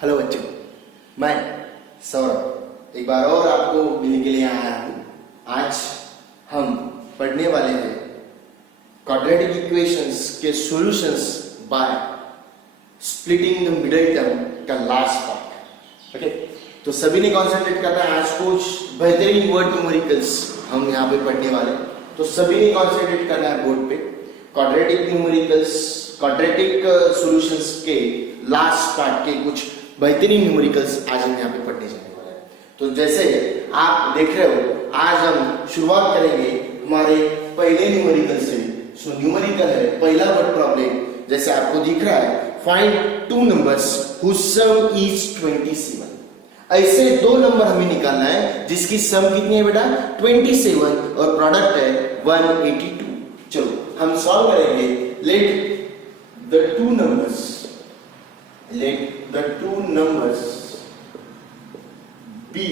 Hello बच्चों, मैं सौरभ एक बार और आपको मिलने के लिए आया हूँ। आज हम पढ़ने वाले हैं क्वाड्रेटिक इक्वेशंस के solutions by splitting the middle term का लास्ट पार्ट। ओके, तो सभी ने कॉन्सेंट्रेट करना है। आज कुछ बेहतरीन वर्ड न्यूमेरिकल्स हम यहाँ पे पढ़ने वाले, तो सभी ने कॉन्सेंट्रेट करना है बोर्ड पे। क्वाड्रेटिक न्यूमेरिकल्स, क्वाड्रेटिक सॉल्यूशंस के लास्ट पार्ट के कुछ बेहतरीन न्यूमेरिकल्स आज हम यहाँ पे पढ़ने जाने वाले हैं। तो जैसे आप देख रहे हो, आज हम शुरुआत करेंगे हमारे पहले न्यूमेरिकल से। सो न्यूमेरिकल है पहला वर्ड प्रॉब्लम, जैसे आपको दिख रहा है, find two numbers whose sum is 27। ऐसे दो नंबर हमें निकालना है जिसकी सम कितनी है बेटा, 27, और प्रोडक्ट है 182। चलो हम सॉल्व करेंगे। Let the two numbers be,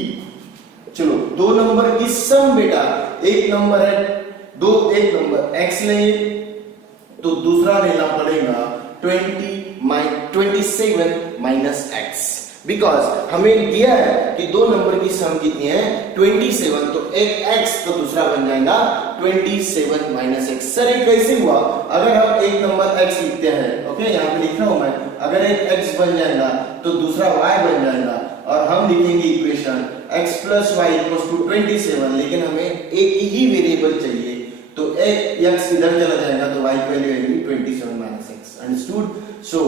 चलो दो नंबर की सम बेटा, एक नंबर है एक नंबर x ले, तो दूसरा लेना पड़ेगा 27 माइनस x, बिकॉज हमें दिया है कि दो नंबर की सम कितनी है 27, तो एक x तो दूसरा बन जाएगा 27 माइनस x। सर ये कैसे हुआ? अगर हम एक नंबर x लिखते हैं, ओके यहाँ पे लिख रहा हूं मैं, अगर एक x बन जाएगा तो दूसरा y बन जाएगा, और हम लिखेंगे equation x plus y equals to 27, लेकिन हमें एक ही वेरिएबल चाहिए, तो एक x इधर चला जाएगा तो y की वैल्यू आएगी 27 minus x। Understood? So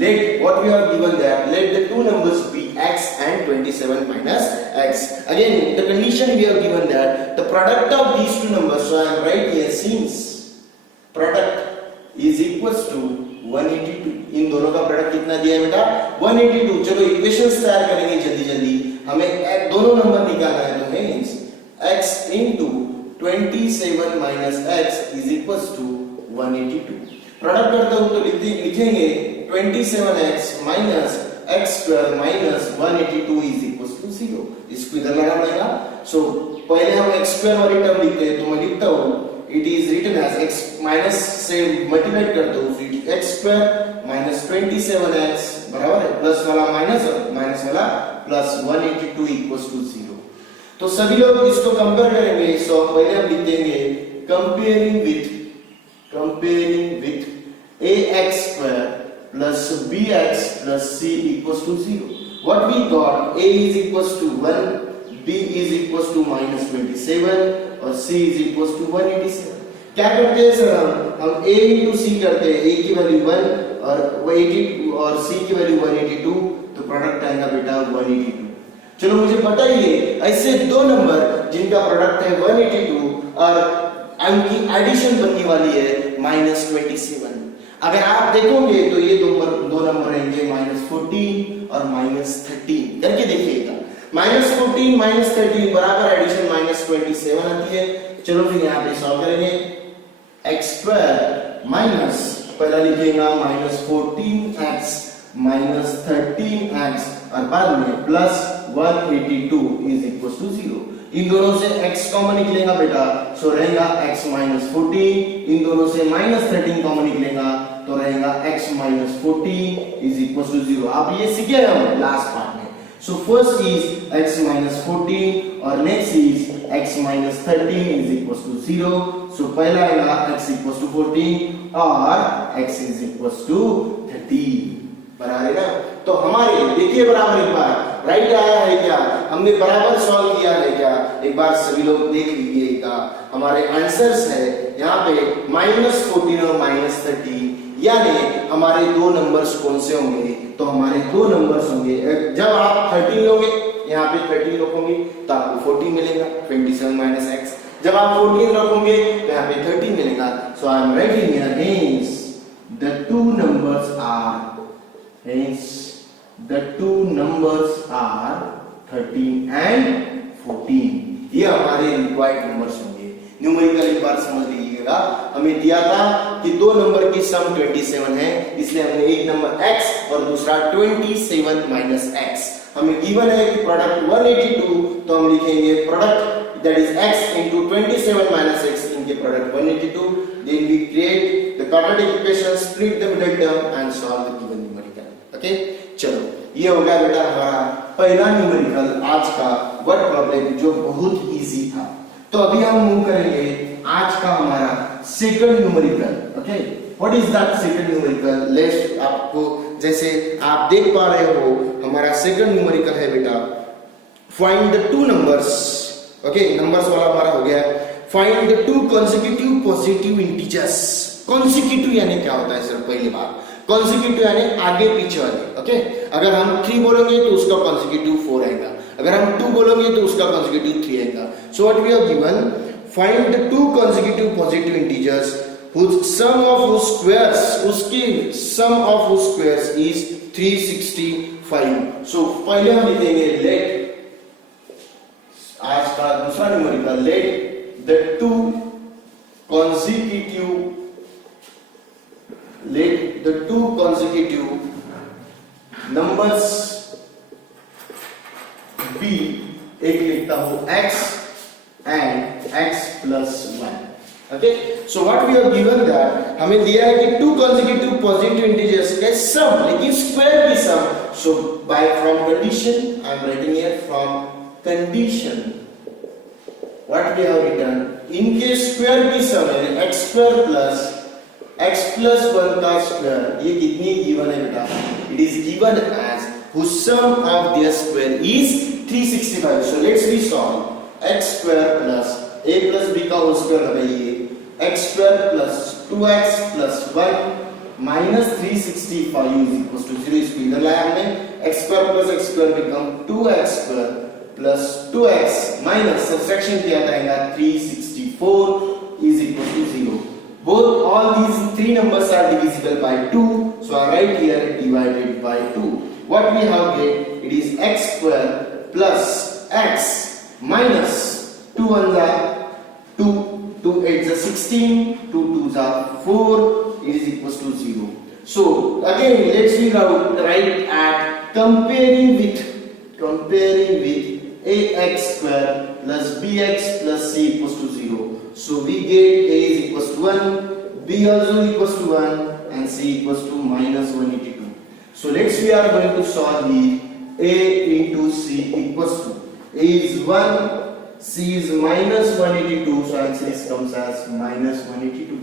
let what we are given that, let the two numbers be x and 27 minus x. Again the condition we are given that the product of these two numbers, so I am right here, since product is equals to 182, इन दोनों का product कितना दिया है बेटा 182। चलो equations तैयार करेंगे जल्दी जल्दी, हमें दोनों नंबर निकालना है, तो hence x into 27 minus x is equals to 182। Product करता हूं तो लिखेंगे 27x minus x square minus 182 is equals to 0। इसको इधर लगा पड़ेगा। सो पहले हम x square वाली टर्म लिखते हैं, तो मैं लिखता हूं it is written as x minus से मल्टीप्लाई करता हूं, फिर x square minus 27x बराबर है प्लस वाला माइनस और माइनस वाला प्लस 182 equals to 0। तो सभी लोग इसको कंपेयर करेंगे। सो पहले हम लिख देंगे comparing with ax square plus bx plus c equals to 0. What we got, a is equals to 1, b is equals to minus 27 और c is equals to 187। क्या करते हैं सर, हम a into c करते हैं, a की value 1 और 182 और c की वैल्यू 182, तो प्रोडक्ट आएगा बेटा 182। चलो मुझे बताइए ऐसे दो नंबर जिनका प्रोडक्ट है 182 और उनकी एडिशन बनने वाली है -27। अगर आप देखोगे तो ये दो नंबर रहेंगे -14 और -13। करके देखिएगा, -14 -13 बराबर एडिशन -27 आती है। चलो फिर यहाँ पे सॉल्व करेंगे। x स्क्वायर माइनस, पहला लिखेगा -14x माइनस 13x और बाद में प्लस 182 इज इक्वल टू 0। इन दोनों से x कॉमन निकलेगा बेटा, सो रहेगा x माइनस 14, इन दोनों से -13 कॉमन निकलेगा तो रहेगा x minus 14 is equal to 0। आप ये सीखे हम लास्ट पार्ट में। So first is x minus 14 और next is x minus 13 is equal to 0। सो पहला आएगा x इक्वल टू 14 और x इज इक्वल टू 13, बराबर है ना? तो हमारे देखिए बराबर, एक बार राइट आया है क्या, हमने बराबर सॉल्व किया है क्या, एक बार सभी लोग देख लीजिएगा। हमारे आंसर्स है यहाँ पे -14 और -13, यानी हमारे दो नंबर्स कौन से होंगे, तो हमारे दो नंबर्स होंगे, जब आप 13 लोगे यहाँ पे 13 रखोगे तो आपको 14 मिलेगा 27 माइनस x, जब आप 14 रखोगे तो यहाँ पे 13 मिलेगा। So I am writing here hence the two numbers are 13 and 14। ये हमारे रिक्वायर्ड नंबर्स होंगे। न्यूमेरिकल एक बार समझ लीजिएगा, हमें दिया था कि दो नंबर की सम 27 है, इसलिए हमने एक नंबर x और दूसरा 27 माइनस x। हमें गिवन है कि प्रोडक्ट 182, तो हम लिखेंगे product that is x into 27 minus x, इनके product 182। Then we create the quadratic equation, split the middle term and solve the given numerical। Okay, चलो ये हो गया बेटा हमारा पहला न्यूमेरिकल आज का वर्ड प्रॉब्लम जो बहुत इजी था। तो अभी हम मूव करेंगे आज का हमारा second numerical. Okay, what is that second numerical? Let's आपको जैसे आप देख पा रहे हो हमारा सेकंड न्यूमेरिकल है बेटा find the two numbers. Okay, numbers वाला हमारा हो गया find the two consecutive positive integers. consecutive यानी क्या होता है सर? पहली बार consecutive यानी आगे पीछे वाले। ओके, अगर हम 3 बोलेंगे तो उसका consecutive 4 आएगा, अगर हम 2 बोलेंगे तो उसका consecutive 3 आएगा। So what we have given, find the two consecutive positive integers whose sum of whose squares, उसकी sum of whose squares is 365। So पहले हम लिखेंगे लेट, आज का दूसरा numerical, let the two consecutive numbers be, एक लिखता हूं x and x plus 1। Okay, so what we have given that हमें दिया है कि टू consecutive पॉजिटिव इंटीजर्स का सम, लेकिन स्क्वायर की sum. So by from condition I am writing here from condition what we have written, इनके square की sum है x square plus 1 का स्क्वायर, ये कितनी गिवन है बेटा? It is given as whose sum of their square is 365। so let's be solve x square plus a plus b का whole square लगाइए, x square plus 2x plus 1 minus 365 is equals to 0। इसको इधर लाया हमने, x square plus x square become 2x square plus 2x minus subtraction किया जाएगा 364 is equal to 0। both all these three numbers are divisible by 2, so I write here divided by 2। what we have get, it is x square plus x minus 2 1s are 2, 2 8s are 16, 2 2s are 4 is equals to 0। so again let's figure out, write at comparing with ax square plus bx plus c equals to 0। so we get a is equals to 1, b also equals to 1 and c equals to minus 182। so next we are going to solve the a into c equals to, a is 1, c is minus 182, so answer is comes as minus 182।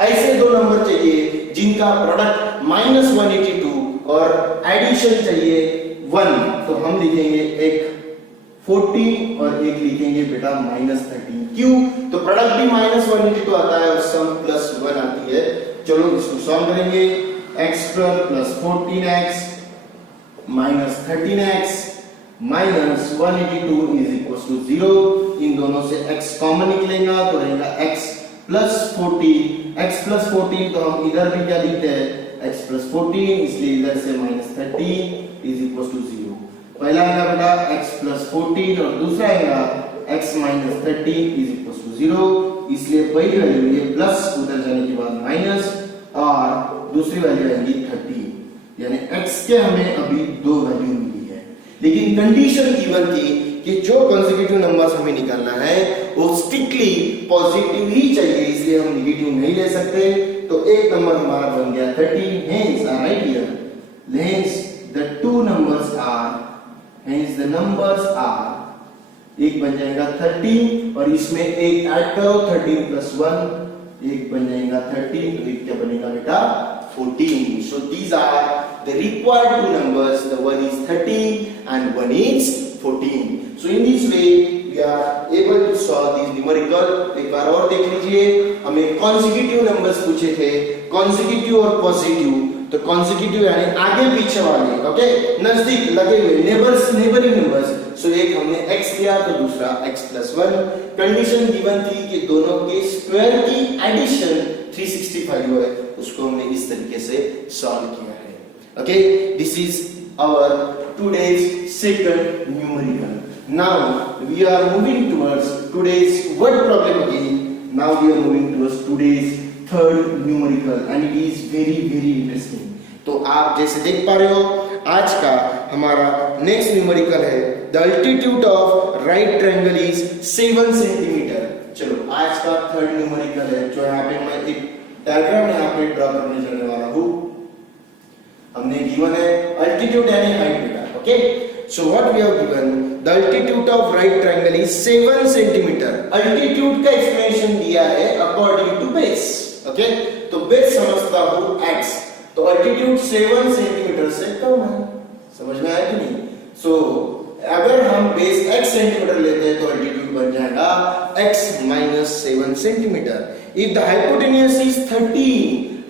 ऐसे दो number चाहिए जिनका product minus 182 और addition चाहिए 1, तो हम लिखेंगे एक 14 और एक लिखेंगे बेटा -13। क्यों? तो प्रोडक्ट भी -182 आता है और सम +1 आती है। चलो इसको सॉल्व करेंगे, x square plus 14x minus 13x minus 182 is equals to 0। इन दोनों से x कॉमन निकलेगा तो रहेगा x plus 14 तो हम इधर भी क्या लिखते हैं x plus 14, इसलिए इधर से -13 is equals to 0। पहला आएगा बेटा x plus 14 और दूसरा आएगा x minus 13 is equals to 0। इसलिए पहली वैल्यू ये प्लस उधर जाने के बाद माइनस और दूसरी वैल्यू आएगी 13, यानी x के हमें अभी दो वैल्यू मिली है, लेकिन कंडीशन गिवन थी कि जो कंसेक्यूटिव नंबर्स हमें निकालना है वो स्ट्रिक्टली पॉजिटिव ही चाहिए, इसलिए हम नेगेटिव नहीं ले सकते। तो एक नंबर हमारा बन गया 13, hence I write here, hence the two numbers are, hence the numbers are, एक बन जाएगा 13 और इसमें एक ऐड करो 13 plus 1, एक बन जाएगा 13 तो एक क्या बनेगा बेटा 14। so these are the required two numbers, the one is 13 and one is 14। so in this way we are able to solve these numerical। एक बार और देख लीजिए, हमें consecutive numbers पूछे थे, consecutive और positive, तो consecutive यानी आगे पीछे वाले, ओके, नजदीक लगे हुए नेबरिंग नंबर्स। सो एक हमने x लिया तो दूसरा x plus 1। कंडीशन गिवन थी कि दोनों के स्क्वायर की एडिशन 365 है, उसको हमने इस तरीके से सॉल्व किया है। Okay, this is our today's second numerical. Now we are moving towards today's word problem again. Now we are moving towards today's third numerical and it is very very interesting. तो आप जैसे देख पा रहे हो आज का हमारा नेक्स्ट न्यूमेरिकल है the altitude of right triangle is 7 centimetre. चलो आज का थर्ड न्यूमेरिकल है जो यहाँ पे मैं एक डायग्राम यहाँ पे ड्रॉ करने जाने वाला हूँ। हमने गिवन है अल्टीट्यूड यानी हाइट बेटा, okay. So what we have given, the altitude of right triangle is 7 centimetre. Altitude का एक्सप्लेनेशन दिया है अकॉर्डिंग टू बेस, ओके। तो बेस समझता हूं x, तो अल्टीट्यूड 7 सेंटीमीटर से कम है, समझ में आया कि नहीं। सो अगर हम बेस x सेंटीमीटर लेते हैं तो अल्टीट्यूड बन जाएगा x minus 7 centimetre. If the hypotenuse is 13,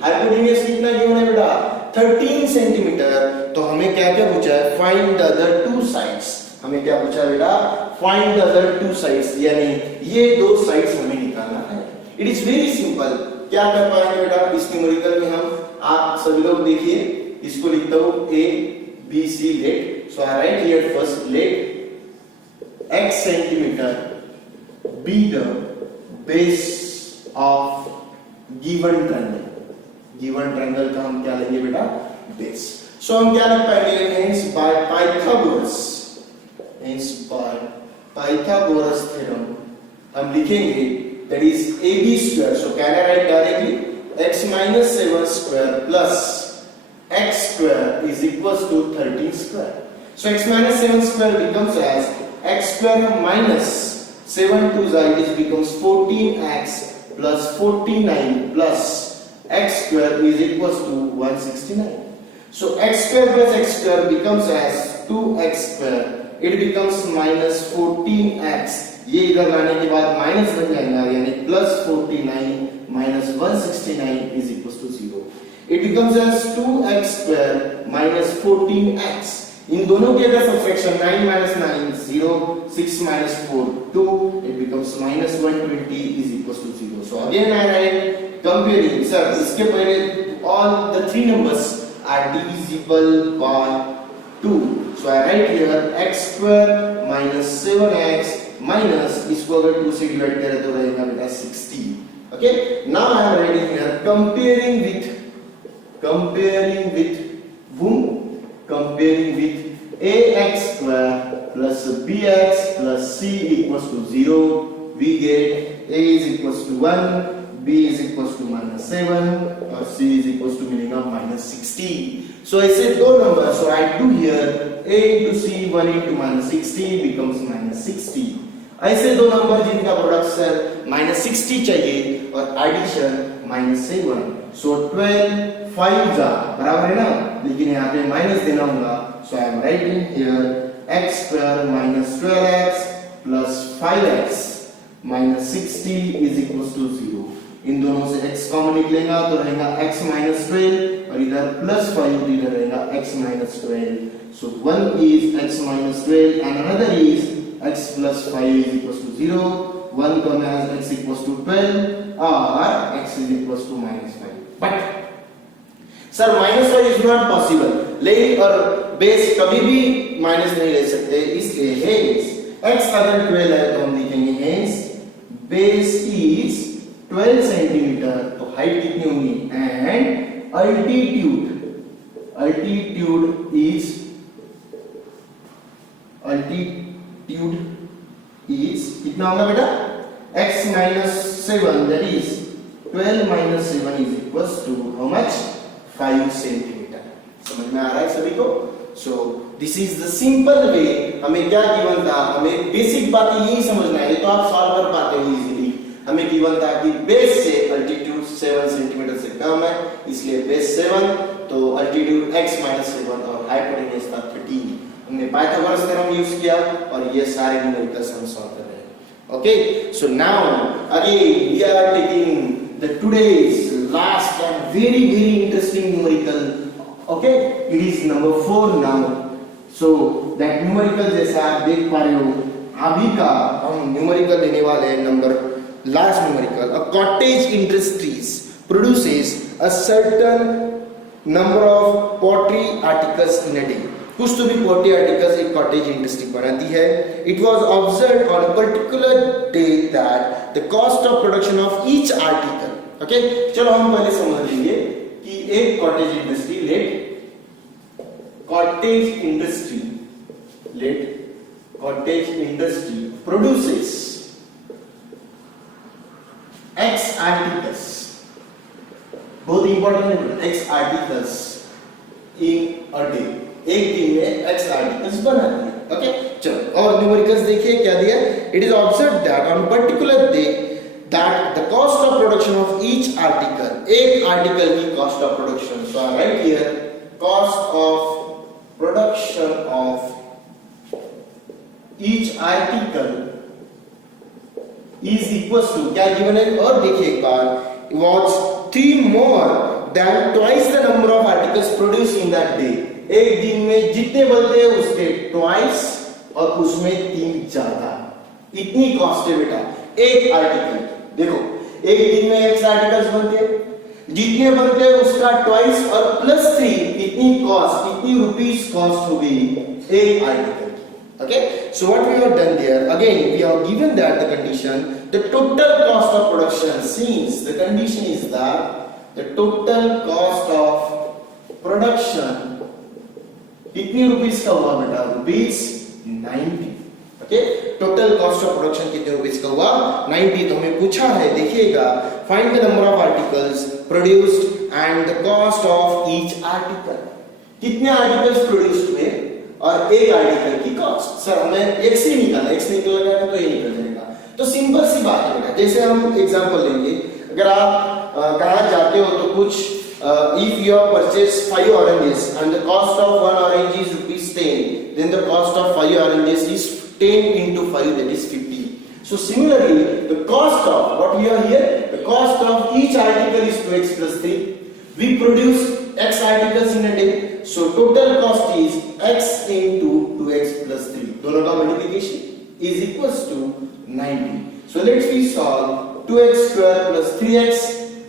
hypotenuse कितना गिवन है बेटा 13 सेंटीमीटर, तो हमें क्या क्या पूछा है, find the other two sides. हमें क्या पूछा है बेटा, find the other two sides, यानी ये दो साइड्स हमें निकालना है। It is very simple. क्या कर पाएंगे बेटा इस न्यूमेरिकल में हम, आप सभी लोग देखिए, इसको लिखता हूं a b c let. So I write here first let x centimetre be the base of given triangle। Given triangle का हम क्या लेंगे बेटा, बेस। सो हम क्या लिख पाएंगे, hence by Pythagoras, hence by Pythagoras theorem हम लिखेंगे that is ab square. So can I right directly x minus 7 square plus x square is equals to 13 square। So x minus 7 square becomes as x square minus 7 to it becomes 14x plus 49 plus x square is equals to 169। So x square plus x square becomes as 2x square, it becomes minus 14x, ये इधर लाने के बाद minus बन जाएगा, यानी plus 49 minus 169 is equals to 0। It becomes as 2x square minus 14x। इन दोनों के अगर subtraction 9 minus 9 0, 6 minus 4 2, it becomes minus 120 is equals to 0। So again I write comparing, sir इसके पहले all the three numbers are divisible by 2। So I write here x square minus 7x minus, इसको अगर 2 से divide करें तो रहेगा बेटा 60। Okay, now I am writing here comparing with whom, comparing with ax square plus bx plus c equals to 0, we get a is equals to 1, b is equals to minus 7 or c is equals to meaning of minus 60। So I said two numbers, so I do here a into c, 1 into minus 60 becomes minus 60। ऐसे दो number जिनका product sir minus 60 चाहिए और addition minus 7। सो 12 5 जा बराबर है ना, लेकिन यहाँ पे माइनस देना होगा। So I am writing here x square minus 12x plus 5x minus 60 is equals to 0। इन दोनों से x कॉमन निकलेगा तो रहेगा x minus 12 और इधर plus 5 तो इधर रहेगा x minus 12। So one is x minus 12 and another is x plus 5 is equals to 0। One comes as x equals to 12 or x is equals to minus 5। But sir minus 5 is not possible, लेकिन और base कभी भी minus नहीं ले सकते, इसलिए hence x अगर 12 है तो हम लिखेंगे हेंस बेस इज 12 सेंटीमीटर, तो हाइट कितनी होगी, एंड अल्टीट्यूड इज कितना होगा बेटा, x minus 7 that is 12 minus 7 is equals to how much, 5 centimetre. समझ में आ रहा है सभी को। So this is the simple way. हमें क्या गिवन था, हमें बेसिक बातें यही समझना है, तो आप सॉल्व कर पाते हो इजीली। हमें गिवन था कि बेस से अल्टीट्यूड 7 सेंटीमीटर से कम है, इसलिए बेस 7, तो अल्टीट्यूड x minus 7 और हाइपोटेन्यूज था 13। हमने पाइथागोरस थ्योरम यूज किया और ये सारे न्यूमेरिकल्स हम सॉल्व कर रहे हैं। Okay, so now again we are taking the today's last and very interesting numerical। okay, it is number 4 now। so that numerical जैसा आप देख पा रहे हो, अभी का हम numerical लेने वाले हैं number last numerical। a cottage industries produces a certain number of pottery articles in a day। कुछ तो भी पोर्टी आर्टिकल्स एक कॉटेज इंडस्ट्री बनाती है। It was observed on a particular day that the cost of production of each article. Okay, चलो हम पहले समझ लेंगे कि एक cottage industry produces x articles, बहुत इंपॉर्टेंट है, x articles in a day, एक दिन में x आर्टिकल्स बना दिए। ओके, चलो और न्यूमेरिकल्स देखिए क्या दिया। It is observe that on particular day that the cost of production of each article, एक आर्टिकल की cost of production, so I write here cost of production of each article is equals to, क्या given है और देखिए एक बार, was 3 more than twice the number of articles produced in that day, एक दिन में जितने बनते हैं उसके twice और उसमें 3 ज्यादा, इतनी कॉस्ट है बेटा एक आर्टिकल। देखो एक दिन में x आर्टिकल्स बनते हैं, जितने बनते हैं उसका ट्वाइस और प्लस 3, इतनी कॉस्ट, इतनी रुपीस कॉस्ट हो गई एक आर्टिकल की। Okay, so what we have done there, again we have given that the condition the total cost of production, since the condition is that the total cost of production कितनी rupees का हुआ बेटा, rupees 90। Okay, total cost of production कितने rupees का हुआ, 90। तो हमें पूछा है, देखिएगा, find the number of articles produced and the cost of each article, कितने आर्टिकल्स प्रोड्यूस्ड हुए और एक आर्टिकल की कॉस्ट। सर हमें x ही निकालना, x निकल गया तो ये निकल जाएगा। तो सिंपल सी बात है बेटा, जैसे हम एग्जांपल लेंगे, अगर आप कहाँ जाते हो तो कुछ if you have purchased 5 oranges and the cost of 1 orange is ₹10, then the cost of 5 oranges is 10 into 5, that is 50. So similarly, the cost of what we are here, the cost of each article is 2x plus 3. We produce x articles in a day, so total cost is x into 2x plus 3. दोनों का multiplication is equals to 90. So let's we solve 2x square plus 3x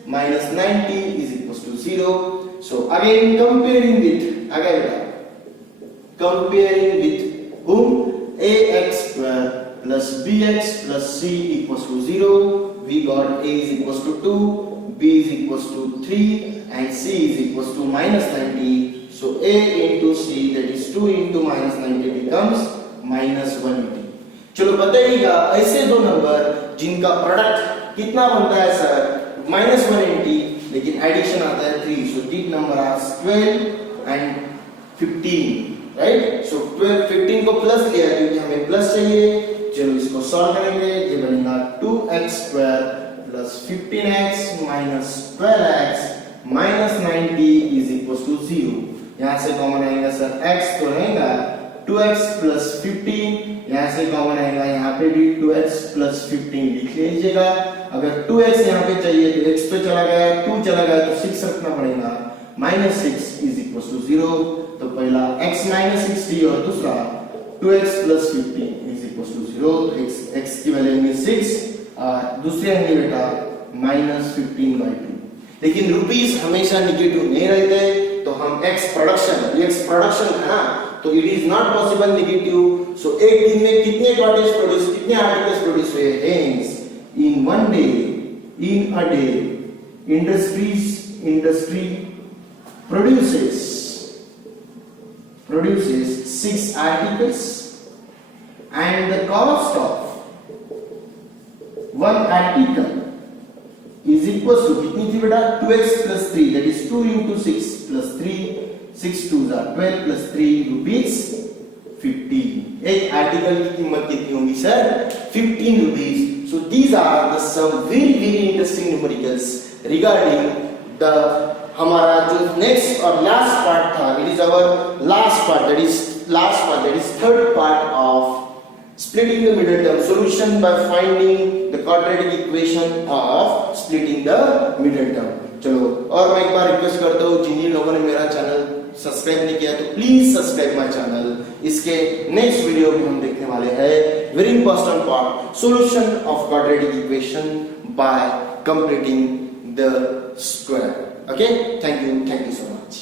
minus 90 is equals to 0. So again comparing with whom, ax square plus bx plus c equals to 0. We got a is equals to 2, b is equals to 3 and c is equals to minus 90. So a into c, that is 2 into minus 90 becomes minus 180. चलो बताइएगा ऐसे दो number जिनका product कितना बनता है sir, minus 180, लेकिन addition आता है 3. So these number are 12 and 15. Right, सो 12 15 को प्लस लिया क्योंकि हमें प्लस चाहिए। चलो इसको सॉल्व करेंगे, ये बनेगा 2x square plus 15x minus 12x minus 90 is equal to 0। यहाँ से कॉमन आएगा सर x तो रहेगा 2x प्लस 15, यहाँ से कॉमन आएगा, यहाँ पे भी 2x प्लस 15 लिख लीजिएगा। अगर 2x यहाँ पे चाहिए तो x तो चला गया, 2 चला गया तो 6 रखना पड़ेगा, माइनस 6 इज इक्वल टू 0। तो पहला x माइनस 60 और दूसरा 2x plus 15 is equal to 0। तो x की वैल्यू में 6 और दूसरे आएंगे बेटा माइनस 15/2। लेकिन रुपीस हमेशा निगेटिव नहीं रहते, तो हम x प्रोडक्शन है ना, तो it is not possible negative. So एक दिन में कितने कॉटेज प्रोड्यूस, कितने आर्टिकल्स प्रोड्यूस हुए, hence in one day, in a day industry produces 6 articles and the cost of one article is equals to कितनी थी बेटा, 2x plus 3, that is 2 into 6 plus 3, 6 2s are 12 plus 3 rupees 15। एक article की कीमत कितनी होगी sir, 15 rupees। So these are the some very interesting numericals regarding the हमारा जो नेक्स्ट और लास्ट पार्ट था, it is our last part, that is third part of splitting the middle term solution by finding the quadratic equation of splitting the middle term. चलो और मैं एक बार request करता हूँ, जिन लोगों ने मेरा चैनल सब्सक्राइब नहीं किया तो प्लीज सब्सक्राइब माय चैनल। इसके नेक्स्ट वीडियो में हम देखने वाले हैं very important part, solution of quadratic equation by completing the square. Okay, thank you so much.